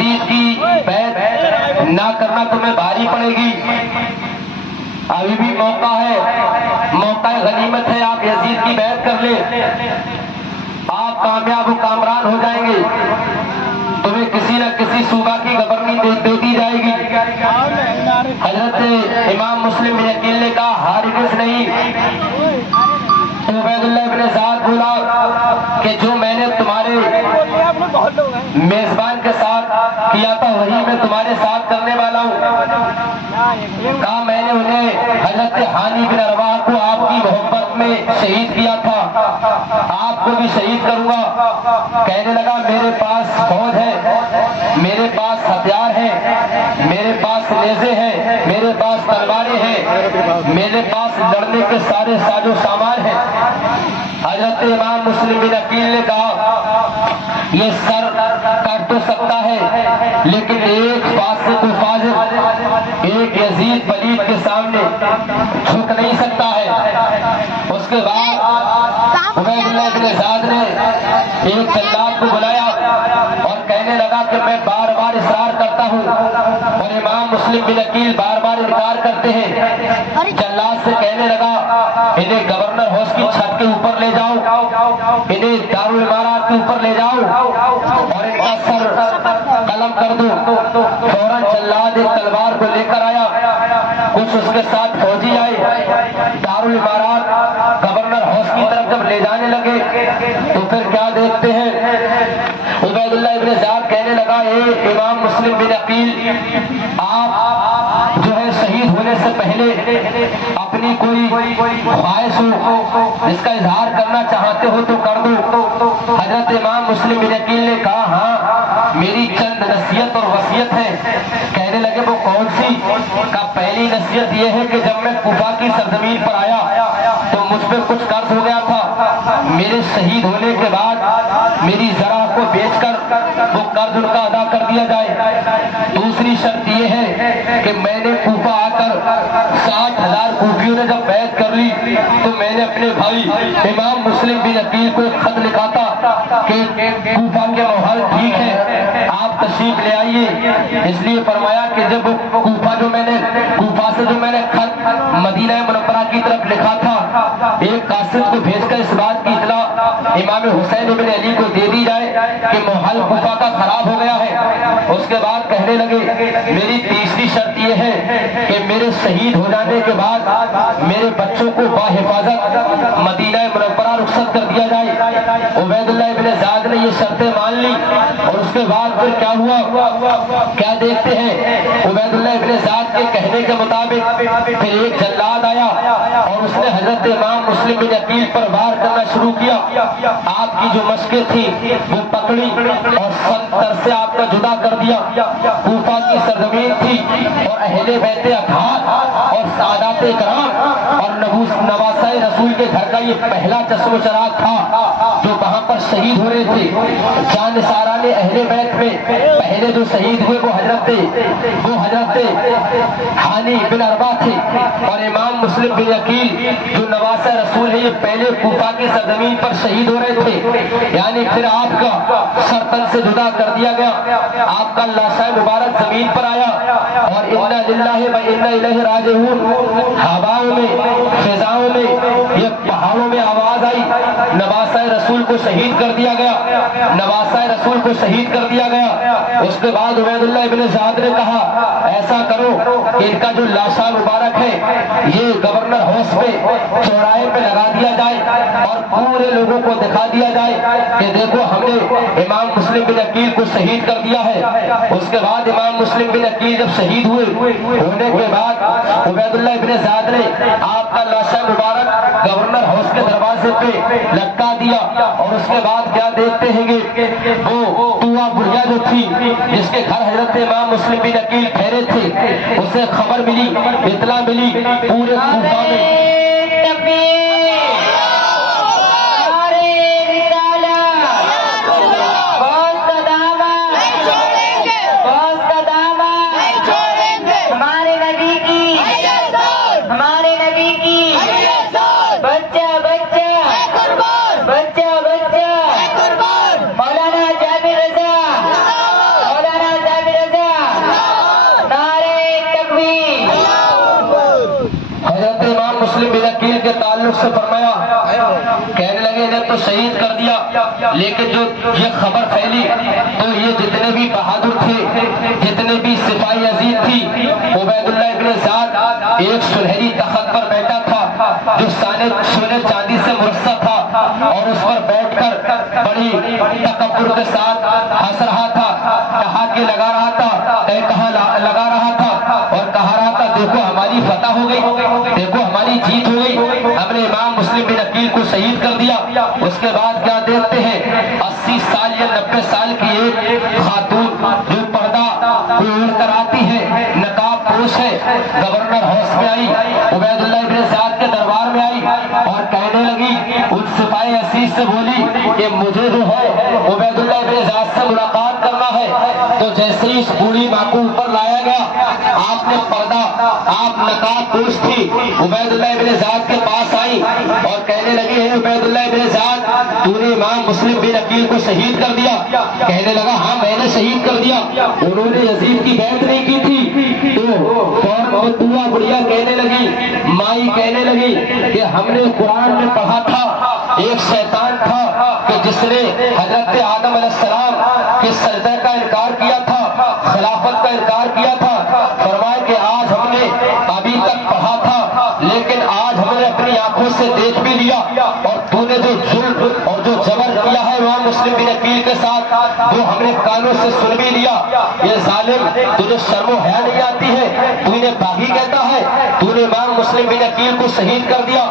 یزید کی بیعت نہ کرنا تمہیں بھاری پڑے گی. ابھی بھی موقع ہے, موقع غنیمت ہے, آپ یزید کی بیعت کر لیں, آپ کامیاب و کامران ہو جائیں گے. تمہیں کسی نہ کسی صوبہ کی گورننگ دے دی جائے گی. حضرت امام مسلم بن عقیل نے کہا ہرگز نہیں. عبید اللہ ابن سعد بولا کہ جو میں نے تمہارے میزبان کے ساتھ کیا تھا وہی میں تمہارے ساتھ کرنے والا ہوں. کہا میں نے انہیں حضرت حانی بن ارواح کو آپ کی محبت میں شہید کیا تھا, آپ کو بھی شہید کروں گا. کہنے لگا میرے پاس فوج ہے, میرے پاس ہتھیار ہیں, میرے پاس نیزے ہیں, میرے پاس تلواریں ہیں, میرے پاس لڑنے کے سارے ساز و سامان ہیں. حضرت امام مسلم بن عقیل نے کہا یہ سر کٹ تو سکتا ہے لیکن ایک فاسق و فاجر, ایک یزید پلید کے سامنے جھک نہیں سکتا ہے. اس کے بعد عبید اللہ بن سعد نے ایک جلاد کو بلایا اور کہنے لگا کہ میں بار بار اصرار کرتا ہوں اور امام مسلم بن عقیل بار بار انکار کرتے ہیں. جلاد سے کہنے لگا انہیں گورنر ہاؤس کی چھت کے اوپر لے جاؤ, انہیں دارالامارات کے اوپر لے جاؤ اور ان کا سر قلم کر دو. فوراً جلاد ایک تلوار کو لے کر آیا, کچھ اس کے ساتھ فوجی آئے. دارالامارات گورنر ہاؤس کی طرف جب لے جانے لگے تو پھر کیا دیکھتے ہیں, عبید اللہ ابن سعد کہنے لگا اے امام مسلم بن عقیل, آپ جو ہے شہید ہونے سے پہلے اپنی کوئی خواہش ہو جس کا اظہار کرنا چاہتے ہو تو کر دو. حضرت امام مسلم بن عقیل نے کہا ہاں میری چند نصیحت اور وصیت ہے. کہنے لگے وہ کون سی؟ کا پہلی نصیحت یہ ہے کہ جب میں کوفہ کی سرزمین پر آیا تو مجھ پہ کچھ قرض ہو گیا تھا, میرے شہید ہونے کے بعد میری زرع کو بیچ کر وہ قرض ان کا ادا کر دیا جائے. دوسری شرط یہ ہے کہ میں نے کوفہ آ کر 60,000 کوفیوں نے جب بیعت کر لی تو میں نے اپنے بھائی امام مسلم بن عقیل کو ایک خط لکھا تھا کہ کوفہ کے ماحول ٹھیک ہے, آپ تشریف لے آئیے. اس لیے فرمایا کہ جب کوفہ سے جو میں نے خط مدینہ منورہ کی طرف لکھا تھا, ایک قاصد کو بھیج کر اس بات کی اطلاع امام حسین بن علی کو دے دی جائے کہ ماحول کوفہ کا خراب ہو گیا ہے. اس کے بعد کہنے لگے میری تیسری شرط یہ ہے کہ میرے شہید ہو جانے کے بعد میرے بچوں کو باحفاظت مدینہ منورہ رخصت کر دیا جائے. عبید اللہ ابن سعد نے یہ شرطیں مان لی اور اس کے بعد پھر کیا ہوا, کیا دیکھتے ہیں عبید اللہ ابن سعد کے کہنے کے مطابق پھر ایک جلاد آیا اور اس نے حضرت امام مسلم بن عقیل پر وار کرنا شروع کیا. آپ کی جو مشقیں تھی وہ پکڑی اور 70 سے آپ کا جدا کر دیا. کوفہ کی سرزمین تھی اور اہل بیت اطہار اور سادات کرام اور نواسۂ رسول کے گھر کا یہ پہلا چشم و چراغ تھا جو وہاں پر شہید ہو رہے تھے. جان ساران اہل بیت میں پہلے جو شہید ہوئے وہ حضرت حانی بن ارواح تھے اور امام مسلم بن عقیل جو نواسۂ رسول ہے یہ پہلے کوفہ کی سرزمین پر شہید ہو رہے تھے. یعنی پھر آپ کا سر تن سے جدا کر دیا گیا, آپ کا لاشائے مبارک زمین پر آیا اور انا للہ و انا الیہ راجعون, ہواؤں میں فضاؤں میں یہ پہاڑوں میں آواز آئی نواسۂ رسول کو شہید کر دیا گیا, نواسۂ رسول کو شہید کر دیا گیا. اس کے بعد عبید اللہ ابن سعد نے کہا ایسا کرو کہ ان کا جو لاشا مبارک ہے یہ گورنر ہاؤس پہ چوراہے پہ لگا دیا جائے اور پورے لوگوں کو دکھا دیا جائے کہ دیکھو ہم نے امام مسلم بن عقیل کو شہید کر دیا ہے. اس کے بعد امام مسلم بن عقیل جب شہید ہونے کے بعد عبید اللہ ابن سعد نے آپ کا لاشا مبارک گورنر ہاؤس کے دروازے پہ لٹکا دیا اور اس کے بعد کیا دیکھتے ہیں گے وہ تووا بڑھیا جو تھی جس کے گھر حضرت امام مسلم بن عقیل ٹھہرے تھے اسے خبر ملی, اطلاع ملی پورے کوفہ میں مولانا تعلق سے فرمایا، کہنے لگے انہیں تو شہید کر دیا، لیکن جو یہ خبر پھیلی تو یہ جتنے بھی بہادر تھے، جتنے بھی سپاہی عظیم تھی، عبید اللہ ابن زیاد ایک سنہری تخت پر بیٹھا تھا جو سونے چاندی سے مرصع تھا، اور اس پر بیٹھ کر بڑی تکبر کے ساتھ ہنس رہا تھا، ٹہاکے لگا رہا تھا، کہاں لگا رہا تھا اور کہا رہا تھا دیکھو ہماری فتح ہو گئی، دیکھو ہماری جیت ہو گئی، ہم نے امام مسلم بن عقیل کو شہید کر دیا۔ اس کے بعد کیا دیکھتے ہیں 80 سال یا 90 سال کی ایک خاتون جو پردہ اوڑھ کر آتی ہے، نقاب پوش ہے، گورنر ہاؤس میں آئی، عبید اللہ ابن زیاد کے دربار میں آئی اور کہنے لگی، ان سپاہی عزیز سے بولی کہ مجھے جو ہے عبید اللہ ابن زیاد سے ملاقات کرنا ہے۔ تو جیسے ہی اس بوڑھی ماں کو اوپر لایا گیا، آپ نے پردہ، آپ نقاب پوش تھی، عبید اللہ ابن زیاد کے پاس آئی اور کہنے لگی، ہے عبید اللہ ابن زیاد تو نے امام مسلم بن عقیل کو شہید کر دیا؟ کہنے لگا ہاں میں نے شہید کر دیا، انہوں نے یزید کی بیعت نہیں کی تھی۔ تو فوراً بوا بڑھیا کہنے لگی، مائی کہنے لگی کہ ہم نے قرآن میں پڑھا تھا ایک شیطان تھا کہ جس نے حضرت آدم علیہ السلام کے سجدہ کا انکار کیا تھا، خلافت کا انکار کیا تھا۔ فرمائے کہ آج ہم نے ابھی تک پڑھا تھا لیکن آج ہم نے اپنی آنکھوں سے دیکھ بھی لیا، اور تو نے جو ظلم اور جو جبر کیا ہے امام مسلم بن عقیل کے ساتھ وہ ہم نے کانوں سے سن بھی لیا۔ یہ ظالم تجھے شرم و حیا نہیں آتی ہے، تو انہیں باغی کہتا ہے، تو نے امام مسلم بن عقیل کو شہید کر دیا۔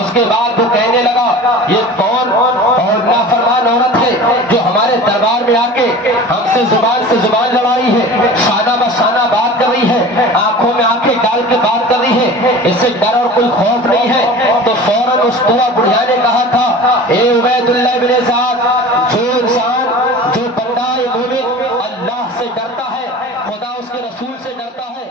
اس کے بعد وہ کہنے لگا یہ کون اور نافرمان عورت ہے جو ہمارے دربار میں آ کے ہم سے زبان لڑائی ہے، شانہ بہ شانہ بات کر رہی ہے، آنکھوں میں آنکھیں ڈال کے بات کر رہی ہے، اس سے ڈر اور کوئی خوف نہیں ہے۔ تو فوراً اس بوا بڑھیا نے کہا تھا، اے عبید اللہ ابن زیاد، جو انسان، جو بندہ مومن اللہ سے ڈرتا ہے، خدا اس کے رسول سے ڈرتا ہے،